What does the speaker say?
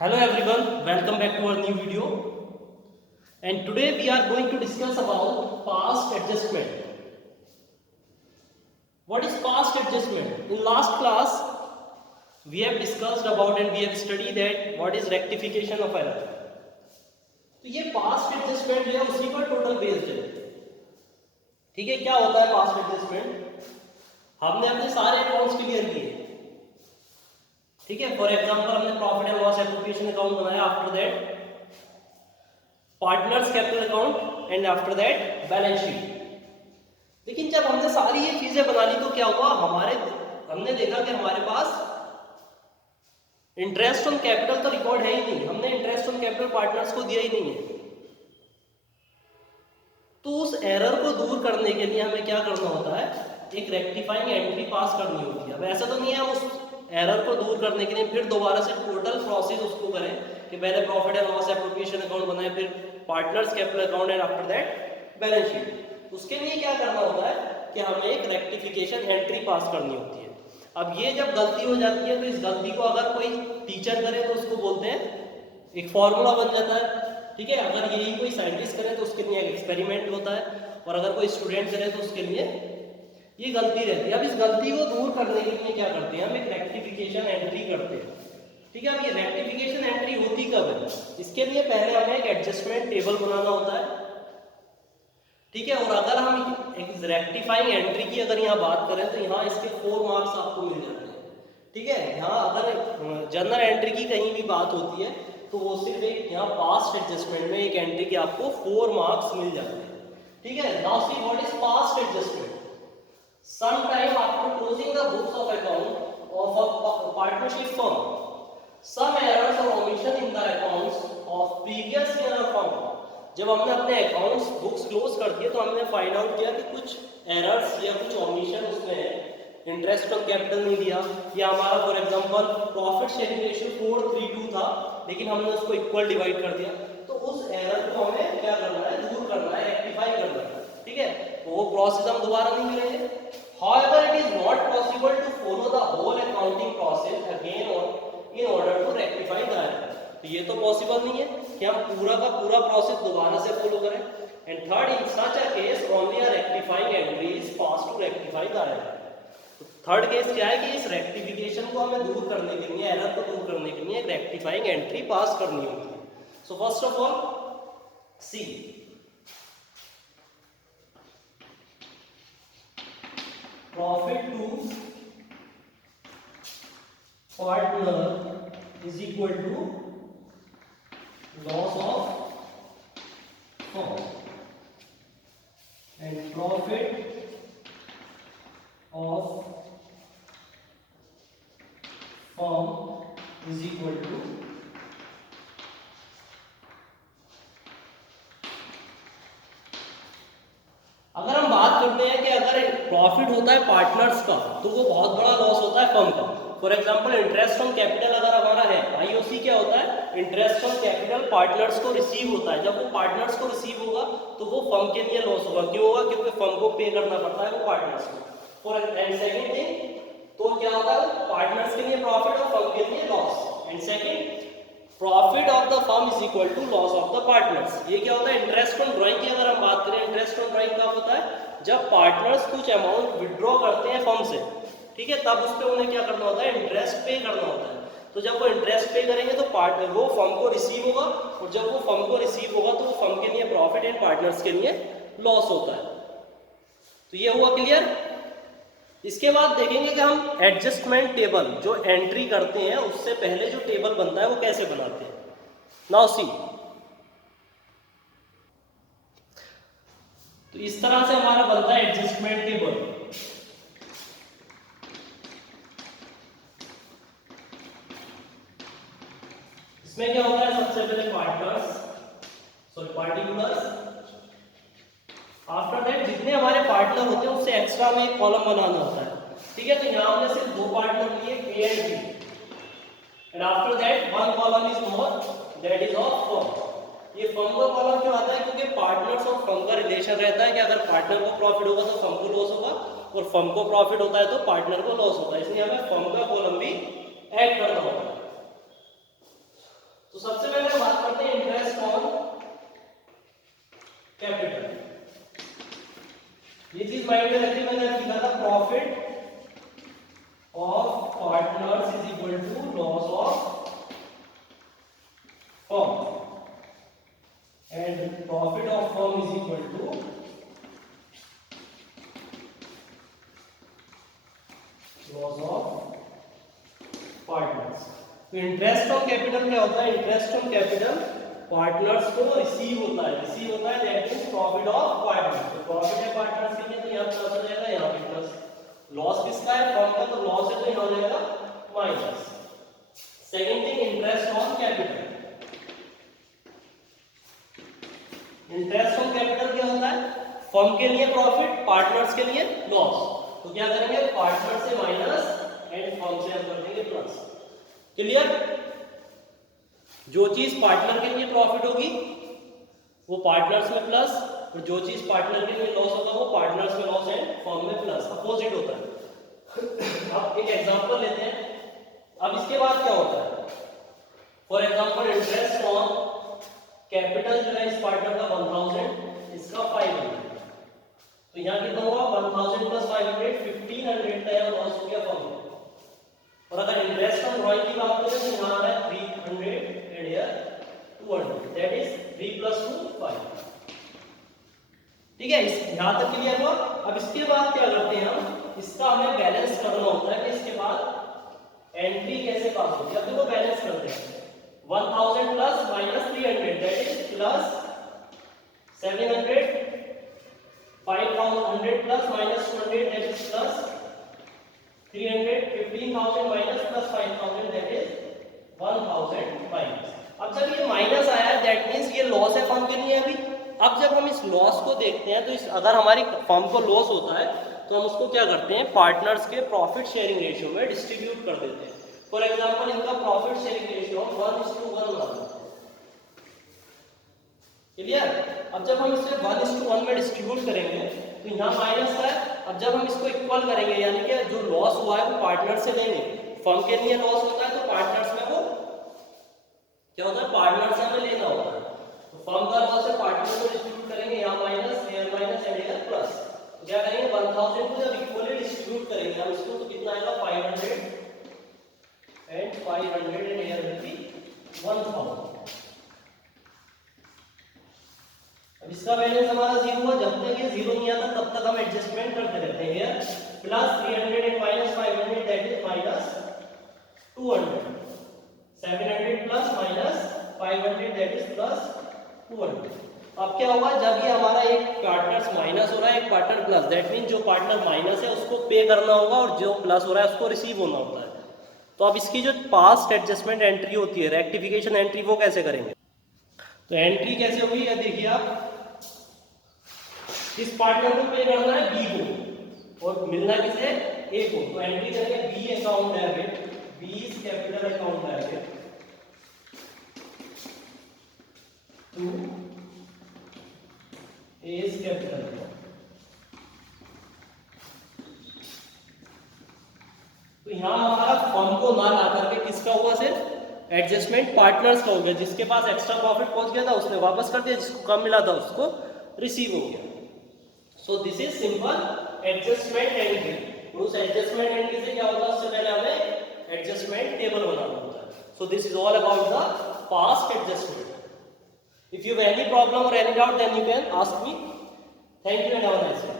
Hello everyone, welcome back to our new video. And today we are going to discuss about past adjustment. What is past adjustment? In last class we have discussed about and we have studied that what is rectification of error. तो ये past adjustment जो है उसी पर total based है. ठीक है, क्या होता है past adjustment? हमने अपने सारे अकाउंट्स क्लियर किए. ठीक है, फॉर एग्जांपल हमने profit and loss application account बनाया, after that partners capital account and after that balance sheet. लेकिन जब हमने सारी ये चीजें बना ली तो क्या हुआ, हमने देखा कि हमारे पास इंटरेस्ट ऑन कैपिटल का रिकॉर्ड है ही नहीं. हमने इंटरेस्ट ऑन कैपिटल पार्टनर्स को दिया ही नहीं है. तो उस एरर को दूर करने के लिए हमें क्या करना होता है, एक रेक्टिफाइंग एंट्री पास करनी होती है. अब ऐसा तो नहीं है हम उस एरर को दूर करने के लिए फिर दोबारा से टोटल प्रोसेस उसको करें कि पहले profit and loss application account बनाए, फिर partners capital account and after that balance sheet. उसके लिए क्या करना होता है कि हमें एक रेक्टिफिकेशन एंट्री पास करनी होती है. अब ये जब गलती हो जाती है तो इस गलती को अगर कोई टीचर करे तो उसको बोलते हैं, एक फॉर्मूला बन जाता है. ठीक है, अगर यही कोई साइंटिस्ट करे तो उसके लिए एक एक्सपेरिमेंट होता है, और अगर कोई स्टूडेंट करे तो उसके लिए ये गलती रहती है. अब इस गलती को दूर करने के लिए क्या करते हैं, हम एक रेक्टिफिकेशन एंट्री करते हैं. ठीक है, अब ये रेक्टिफिकेशन एंट्री होती कब है, इसके लिए पहले हमें एक एडजस्टमेंट टेबल बनाना होता है. ठीक है, और अगर हम एक रेक्टिफाइंग एंट्री की अगर यहाँ बात करें तो यहाँ इसके 4 मार्क्स आपको मिल जाते हैं. ठीक है, यहाँ अगर जनरल एंट्री की कहीं भी बात होती है तो वो सिर्फ एक यहाँ पास्ट एडजस्टमेंट में एक एंट्री के आपको 4 मार्क्स मिल जाते हैं. ठीक है, now see what is past adjustment. Sometime after closing the books of account of a partnership firm, some errors or omission in the accounts of previous year are found. जब हमने अपने accounts books close कर दिए तो हमने find out किया कि कुछ एरर्स या कुछ ओमिशन उसमें है. इंटरेस्ट ऑन कैपिटल नहीं दिया, या हमारा for example profit sharing ratio 4:3:2 था लेकिन हमने उसको इक्वल डिवाइड कर दिया. तो उस एरर को हमें क्या करना है, दूर करना है, रेक्टिफाई करना है. ठीक है, तो वो प्रोसेस हम दोबारा नहीं करेंगे. However, it is not possible to follow the whole accounting process again in order to rectify the error. तो ये तो पॉसिबल नहीं है कि हम पूरा का पूरा प्रोसेस दोबारा से फॉलो करें. And third, in such a case only a rectifying entry is pass to rectify the error. Third case क्या है कि इस रेक्टिफिकेशन को हमें दूर करने के लिए, एरर को दूर करने के लिए एक रेक्टिफाइंग एंट्री पास करनी होती है. So first of all see, profit to partner is equal to loss of firm, and profit of firm is equal to अगर हम बात करते हैं कि अगर प्रॉफिट होता है पार्टनर्स का तो वो बहुत बड़ा लॉस होता है फर्म का. For example interest on capital अगर हमारा है, आईओसी क्या होता है, इंटरेस्ट ऑन कैपिटल पार्टनर्स को रिसीव होता है. जब वो पार्टनर्स को रिसीव होगा तो वो फर्म के लिए लॉस होगा. क्यों होगा, क्योंकि फर्म को पे करना पड़ता है वो पार्टनर्स को. फॉर एंड सेकेंड थिंग, तो क्या होता है, पार्टनर्स के लिए प्रॉफिट और फर्म के लिए loss. And second, profit of the firm is equal to loss of the partners. ये क्या होता है, इंटरेस्ट ऑन ड्राइंग की अगर हम बात करें, इंटरेस्ट ऑन ड्राइंग कब होता है, जब पार्टनर्स कुछ अमाउंट विड्रॉ करते हैं फर्म से. ठीक है, तब उस पर उन्हें क्या करना होता है, इंटरेस्ट पे करना होता है. तो जब वो इंटरेस्ट पे करेंगे तो पार्टनर वो फर्म को रिसीव होगा, और जब वो फर्म को रिसीव होगा तो वो फर्म के लिए प्रॉफिट एंड पार्टनर्स के लिए लॉस होता है. तो ये हुआ क्लियर. इसके बाद देखेंगे कि हम एडजस्टमेंट टेबल जो एंट्री करते हैं उससे पहले जो टेबल बनता है वो कैसे बनाते हैं. नाउ सी, तो इस तरह से हमारा बनता है एडजस्टमेंट टेबल. इसमें क्या होता है, सबसे पहले पार्टिकुलर्स, आफ्टर दैट जितने हमारे पार्टनर होते हैं उससे एक्स्ट्रा में एक कॉलम बनाना होता है. ठीक है, तो यहाँ हमने सिर्फ 2 पार्टनर लिए, A and B, and after that one column is known, that is of firm. ये फर्म का कॉलम क्यों आता है, क्योंकि पार्टनर्स और फर्म का रिलेशन रहता है कि अगर पार्टनर को प्रॉफिट होगा तो फर्म को लॉस होगा, और फर्म को प्रॉफिट होता है तो पार्टनर को लॉस होता है. इसलिए हमें फर्म का कॉलम भी ऐड करना होगा. Profit of partners is equal to loss of firm and profit of firm is equal to loss of partners. तो इंटरेस्ट ऑन कैपिटल क्या होता है? इंटरेस्ट ऑन कैपिटल पार्टनर्स को रिसीव होता है, that means profit of partners. तो profit है partners के लिए, तो यहाँ प्लस हो जाएगा, यहाँ पे प्लस। लॉस किसका है? फर्म का, तो लॉस है तो यहाँ हो जाएगा minus. Second thing, interest on capital. Interest on capital क्या होता है? फर्म के लिए प्रॉफिट, पार्टनर्स के लिए लॉस। तो क्या करेंगे? पार्टनर से माइनस एंड फर्म से हम कर देंगे प्लस। क्लियर? जो चीज पार्टनर के लिए प्रॉफिट होगी वो पार्टनर्स में प्लस, और जो चीज पार्टनर के लिए लॉस होगा वो पार्टनर्स में लॉस एंड फर्म में प्लस। अपोजिट होता है। अब एक एग्जांपल लेते हैं। अब इसके बाद क्या होता है? For example interest on capital जो है इस पार्टनर का 1000, इसका 500। तो यहाँ कितना हुआ? 1000 प्लस 500, 1500 का यहाँ लॉस हो गया फर्म में। और अगर इंटरेस्ट ऑन ड्राइंग की बात करें तो यहाँ आ रहा है 300 एंड हियर 200, दैट इज 3 + 2 5। ठीक है, इस यहाँ तक क्लियर हुआ। अब इसके बाद क्या करते हैं हम? इसका हमें बैलेंस करना होता है कि इसके बाद एंट्री कैसे पास होगी। अब देखो बैलेंस करते हैं। 1000 plus minus 300, that is plus 700, 500 plus minus 200, that is plus 300, 15,000 minus plus 5,000, that is 1,000 minus. अब जब ये माइनस आया है दैट मींस ये लॉस है फर्म के लिए अभी। अब जब हम इस लॉस को देखते हैं तो इस अगर हमारी फर्म को लॉस होता है तो हम उसको क्या करते हैं? पार्टनर्स के प्रॉफिट शेयरिंग रेशियो में डिस्ट्रीब्यूट कर देते हैं। फॉर एग्जांपल इनका प्रॉफिट शेयरिंग रेशियो 1:1 बना देते हैं। क्लियर? अब जब हम इसे 1:1 में डिस्ट्रीब्यूट करेंगे तो यहाँ माइनस है। अब जब हम इसको इक्वल करेंगे यानी कि जो लॉस हुआ है वो पार्टनर से लेंगे। फर्म के लिए लॉस होता है तो पार्टनर्स में वो क्या होता है? पार्टनर से हमें लेना होता है। तो फर्म का लॉस है, पार्टनर को डिस्ट्रीब्यूट करेंगे, यहाँ minus, here minus and here plus. तो क्या करेंगे? 1000 को जब इक्वली डिस्ट्रीब्यूट करेंगे हम इसको तो कितना आएगा? 500 and 500 and here will be 1000। अब इसका बैलेंस हमारा 0 हुआ। जब तक ये 0 नहीं आता तब तक हम एडजस्टमेंट करते रहते हैं। Here plus 300 and minus 500, that is minus 200, 700 plus minus 500, that is plus 200। अब क्या होगा? जब ये हमारा एक पार्टनर माइनस हो रहा है, एक पार्टनर प्लस, दैट मीन जो पार्टनर माइनस है उसको पे करना होगा और जो प्लस हो रहा है उसको रिसीव होना होता है। तो अब इसकी जो पास्ट एडजस्टमेंट एंट्री होती है, रेक्टिफिकेशन एंट्री, वो कैसे करेंगे? तो एंट्री कैसे होगी ये देखिए आप। इस पार्टनर को पे करना है बी को और मिलना किसे? ए को। तो एंट्री करेंगे B account debit, B capital account debit to as capital account. तो यहां हमारा फर्म को ना ला करके किसका हुआ? सिर्फ एडजस्टमेंट पार्टनर्स का हो गया। जिसके पास एक्स्ट्रा प्रॉफिट पहुंच गया था उसने वापस कर दिया, जिसको कम मिला था उसको रिसीव हो गया। So this is simple adjustment entry. उस एडजस्टमेंट एंट्री से क्या होता है? उससे पहले हमें एडजस्टमेंट टेबल बनाना होता है। So this is all about the past adjustment. If you have any problem or any doubt, then you can ask me. Thank you and have a nice day.